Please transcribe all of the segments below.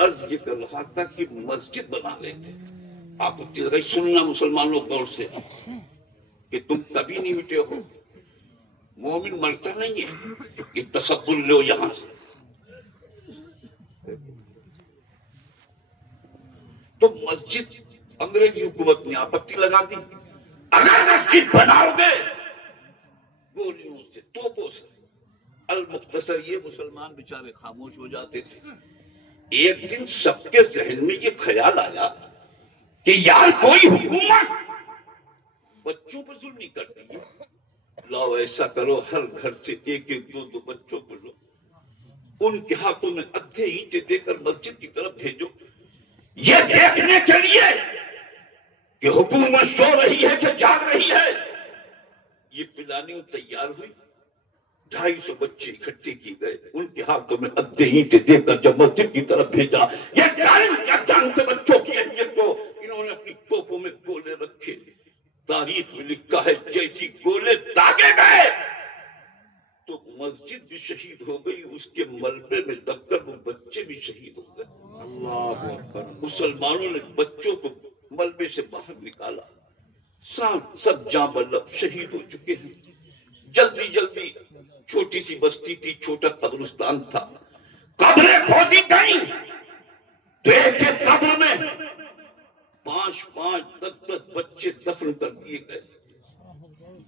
عرض یہ کر رہا تھا کہ مسجد بنا رہے تھے، آپ لگائی سننا مسلمانوں غور سے کہ تم کبھی نہیں مٹے ہو، مومن مرتا نہیں ہے، یہ تصور لو یہاں سے. تو مسجد انگریزی حکومت نے آپتی لگا دی، اگر مسجد بناؤ گے گولیوں سے توپوں سے. المختصر یہ مسلمان بیچارے خاموش ہو جاتے تھے. ایک دن سب کے ذہن میں یہ خیال آیا کہ یار کوئی حکومت بچوں پر ظلم نہیں کرتی، لاؤ ایسا کرو ہر گھر سے ایک ایک دو دو بچوں کو لو، ان کے ہاتھوں میں ادھے اینٹیں دے کر مسجد کی طرف بھیجو، یہ دیکھنے کے لیے کہ حکومت سو رہی ہے کہ جاگ رہی ہے. یہ پلاننگ تیار ہوئی، 250 بچے اکٹھے کیے گئے، ان کے ہاتھوں میں ادھے اینٹیں دے کر جب مسجد کی طرف بھیجا. یہ کیا جانتے بچوں کی اہمیت کو، انہوں نے اپنی توپوں میں گولے رکھے. تاریخ میں لکھا ہے جیسی گولے داغے گئے تو مسجد بھی شہید ہو گئی، اس کے ملبے میں دب کر وہ بچے بھی شہید ہو گئے. اللہ اکبر. مسلمانوں نے بچوں کو ملبے سے باہر نکالا، سب جاں بلب شہید ہو چکے ہیں. جلدی جلدی چھوٹی سی بستی تھی، چھوٹا قبرستان تھا، قبریں کھودی گئیں تو ایک ایک قبر میں 5 10 بچے دفن کر دیے گئے.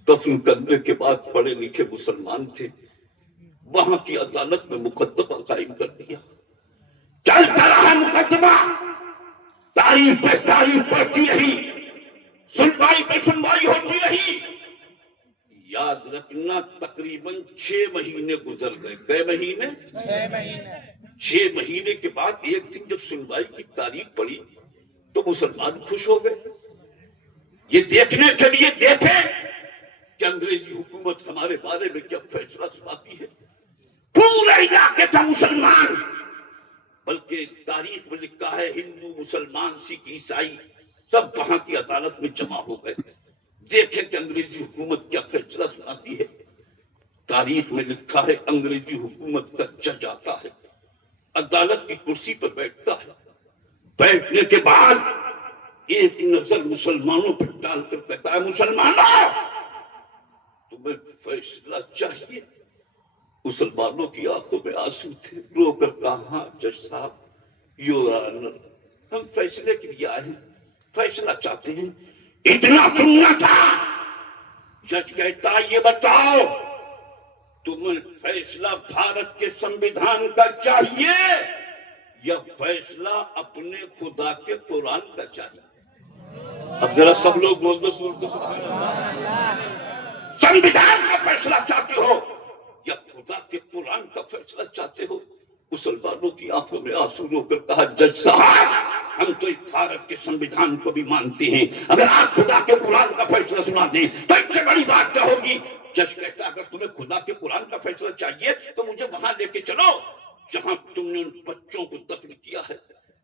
دفن کرنے کے بعد پڑھے لکھے مسلمان تھے، وہاں کی عدالت میں مقدمہ قائم کر دیا. چلتا رہا مقدمہ، تاریخ پہ تاریخ پڑتی رہی، سنوائی پہ سنوائی ہوتی رہی. یاد رکھنا تقریباً 6 مہینے گزر گئے. کئے مہینے؟ 6 مہینے. 6 مہینے کے بعد ایک دن جب سنوائی کی تاریخ پڑی تو مسلمان خوش ہو گئے، یہ دیکھنے کے لیے دیکھے کہ انگریزی حکومت ہمارے بارے میں کیا فیصلہ سناتی ہے. پورے علاقے کا مسلمان، بلکہ تاریخ میں لکھا ہے ہندو مسلمان سکھ عیسائی سب وہاں کی عدالت میں جمع ہو گئے، دیکھیں کہ انگریزی حکومت کیا فیصلہ سناتی ہے. تاریخ میں لکھا ہے انگریزی حکومت کا جج آتا ہے، عدالت کی کرسی پر بیٹھتا ہے، بیٹھنے کے بعد ایک نظر مسلمانوں پر ڈال کر کہتا ہے مسلمانوں تمہیں فیصلہ چاہیے. مسلمانوں کی آنکھوں میں آنسو تھے، رو کر کہا ہاں جج صاحب یور آنر، ہم فیصلے کے لیے آئے ہیں، فیصلہ چاہتے ہیں. اتنا سننا تھا. جج کہتا یہ بتاؤ تمہیں فیصلہ بھارت کے سنویدھان کا چاہیے یا فیصلہ اپنے خدا کے قرآن کا چاہیے؟ اب ذرا سب لوگ بول دو سنتے سنویدھان کا فیصلہ چاہتے ہو یا خدا کے قرآن کا فیصلہ چاہتے ہو؟ مسلمانوں کی آنکھوں میں آنسو رو کر کہا جج صاحب ہم تو اس بھارت کے سنویدھان کو بھی مانتے ہیں، اگر آپ خدا کے قرآن کا فیصلہ سنا دیں تو اس سے بڑی بات کیا ہوگی؟ جج کہتا اگر تمہیں خدا کے قرآن کا فیصلہ چاہیے تو مجھے وہاں لے کے چلو جہاں تم نے ان بچوں کو دفن کیا ہے.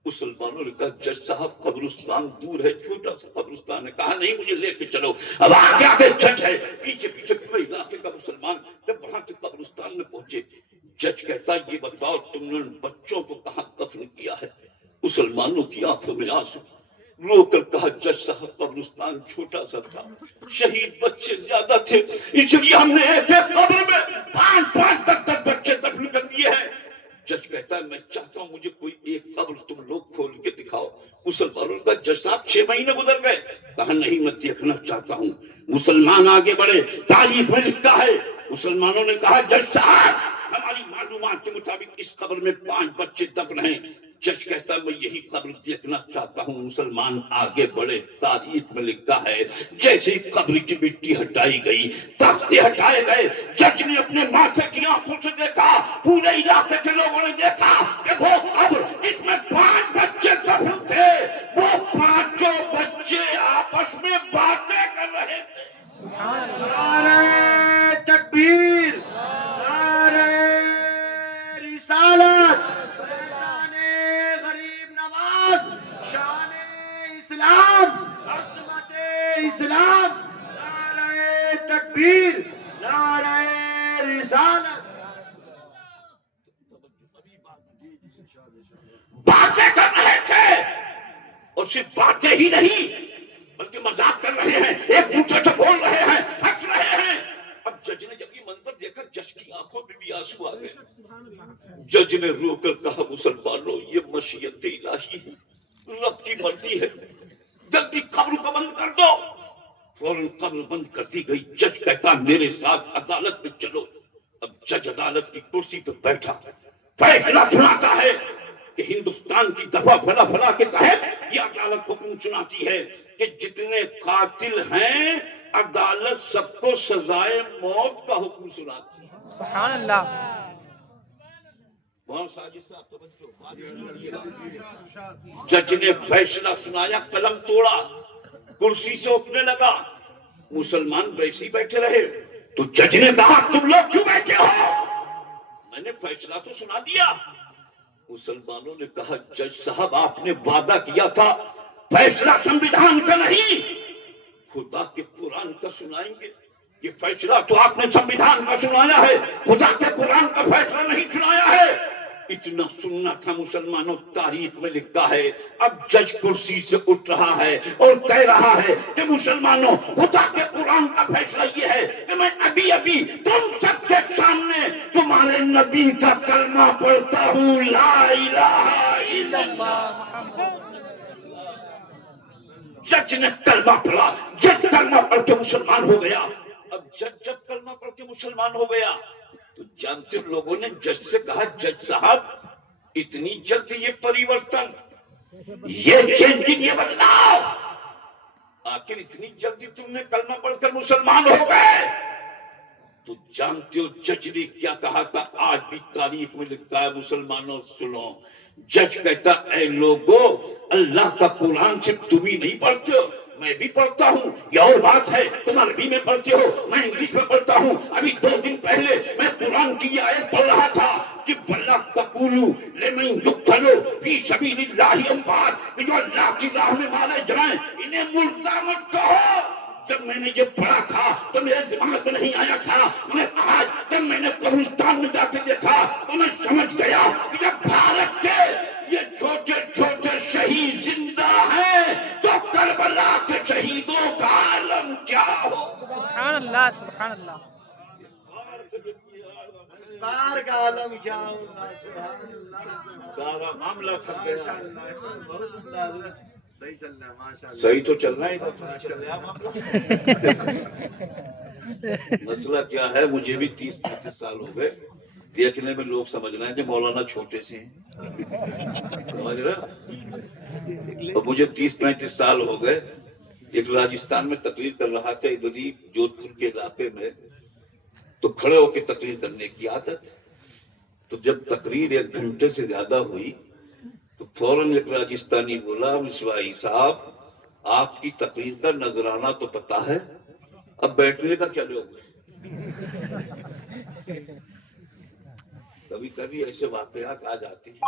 مسلمانوں نے کہا جج صاحب قبرستان دور ہے، چھوٹا سا قبرستان ہے. کہا نہیں مجھے لے کے چلو. اب آگے آگے جج ہے، پیچھے پیچھے پورے علاقے کا مسلمان. جب وہاں کے قبرستان میں پہنچے جج کہتا یہ بتاؤ تم نے ان بچوں کو کہاں دفن کیا ہے؟ مسلمانوں کی آنکھوں میں آنسو، رو کر کہا جج صاحب قبرستان چھوٹا سا تھا، شہید بچے زیادہ تھے، اس لیے ہم نے ایک ایک قبر میں 5 10 بچے دفن کر دیے ہیں. جج کہتا ہے میں چاہتا ہوں مجھے کوئی ایک قبر تم لوگ کھول کے دکھاؤ. مسلمانوں کا جج صاحب 6 مہینے گزر گئے. کہا نہیں میں دیکھنا چاہتا ہوں. مسلمان آگے بڑھے، تاریخ میں لکھتا ہے مسلمانوں نے کہا جج صاحب ہماری معلومات کے مطابق اس قبر میں 5 بچے دفن ہیں. جج کہتا ہے میں یہی قبر دیکھنا چاہتا ہوں. مسلمان آگے بڑھے، تاریخ میں لکھا ہے جیسے قبر کی مٹی ہٹائی گئی، تختے ہٹائے گئے، جج نے اپنے ماتھے کی آنکھوں سے دیکھا، پورے علاقے کے لوگوں نے دیکھا کہ وہ قبر اس میں 5 بچے دفن تھے. وہ 5 بچے آپس میں باتیں کر رہے تھے. نعرہ تکبیر، نعرہ رسالت، شان غریب نواز، شان اسلام، عصمت اسلام. نعرہ تکبیر، نعرہ رسالت. باتیں کر رہے تھے اور صرف باتیں ہی نہیں بلکہ مذاق کر رہے ہیں، ایک دوسرے سے بول رہے ہیں، ہنس رہے ہیں۔ اب جج نے جب یہ منظر دیکھا جج کی آنکھوں میں بھی آنسو آ گئے۔ جج نے رو کر کہا مسلمانوں یہ مشیت الہی ہے، رب کی مرضی ہے، جلدی قبر کو بند کر دو۔ فوراً قبر بند کر دی گئی۔ جج کہتا میرے ساتھ عدالت میں چلو۔ اب جج عدالت کی کرسی پہ بیٹھا فیصلہ سناتا ہے کہ ہندوستان کی دفعہ فلا فلا کے تحت یہ عدالت حکم سناتی ہے کہ جتنے قاتل ہیں عدالت سب کو سزائے موت کا حکم سناتی ہے۔ سبحان اللہ۔ جج نے فیصلہ سنایا، قلم توڑا، کرسی سے اٹھنے لگا۔ مسلمان ویسے ہی بیٹھے رہے تو جج نے کہا تم لوگ کیوں بیٹھے ہو؟ میں نے فیصلہ تو سنا دیا۔ مسلمانوں نے کہا جج صاحب آپ نے وعدہ کیا تھا فیصلہ سنویدھان کا نہیں خدا کے قرآن کا سنائیں گے، یہ فیصلہ تو آپ نے سنویدھان کا سنایا ہے، خدا کے قرآن کا فیصلہ نہیں سنایا ہے۔ اتنا سننا تھا مسلمانوں، تاریخ میں لکھا ہے۔ اب جج کرسی سے اٹھ رہا ہے اور کہہ رہا ہے کہ مسلمانوں خدا کے قرآن کا فیصلہ یہ ہے کہ میں ابھی ابھی تم سب کے سامنے تمہارے نبی کا کلمہ پڑھتا ہوں، لا الہ الا اللہ۔ جج نے کلمہ پڑھا، جج کلمہ پڑھ کے مسلمان ہو گیا۔ اب جج جب کلمہ پڑھ کے مسلمان ہو گیا تو جانتے لوگوں نے جج سے کہا جج صاحب اتنی جلدی یہ پریورتن، یہ چینجنگ، یہ بدلاؤ، آخر اتنی جلدی تم نے کلمہ پڑھ کر مسلمان ہو گئے؟ تو جانتے ہو جج نے کیا کہا تھا؟ آج بھی تاریخ میں لکھتا ہے، مسلمانوں سنو۔ جج کہتا اے لوگو اللہ کا قرآن صرف تم ہی نہیں پڑھتے ہو، میں بھی پڑھتا ہوں، یہ اور بات ہے تم عربی میں پڑھتے ہو، میں انگلش میں پڑھتا ہوں۔ ابھی 2 دن پہلے میں قرآن کی یہ آیت پڑھ رہا تھا کہ وَلَا تَقُولُوا لِمَن يُقْتَلُ فِي سَبِيلِ اللَّهِ أَمْوَاتٌ، کہ جو اللہ کی راہ میں مارے جائیں انہیں مردہ مت کہو۔ جب میں نے یہ پڑھا تھا تو میرے دماغ میں نہیں آیا تھا، میں آج جب میں نے قبرستان میں جا کے دیکھا تو میں سمجھ گیا کہ جب بھارت کے یہ چھوٹے چھوٹے شہید زندہ ہیں تو کربلا کے شہیدوں کا عالم کیا ہو۔ سبحان اللہ، سبحان اللہ۔ بار کا عالم کیا ہوگا، سبحان اللہ۔ سارا معاملہ کھل گیا۔ صحیح چل رہا ہے ماشاءاللہ، صحیح تو چل رہا ہے۔ مسئلہ کیا ہے، مجھے بھی 30-35 سال ہو گئے، دیکھنے میں لوگ سمجھ رہے ہیں کہ مولانا چھوٹے سے ہیں، سمجھ رہے؟ اور مجھے 30-35 سال ہو گئے۔ ایک راجستھان میں تقریر کر رہا تھا، ادھر ہی جودھ پور کے علاقے میں، تو کھڑے ہو کے تقریر کرنے کی عادت۔ تو جب تقریر 1 گھنٹے سے زیادہ ہوئی تو فوراً ایک راجستھانی بولا مسوائی صاحب آپ کی تقریر کا نذرانہ تو پتا ہے، اب بیٹھنے کا کیا لوگ؟ کبھی کبھی ایسے واقعات آ جاتے ہیں۔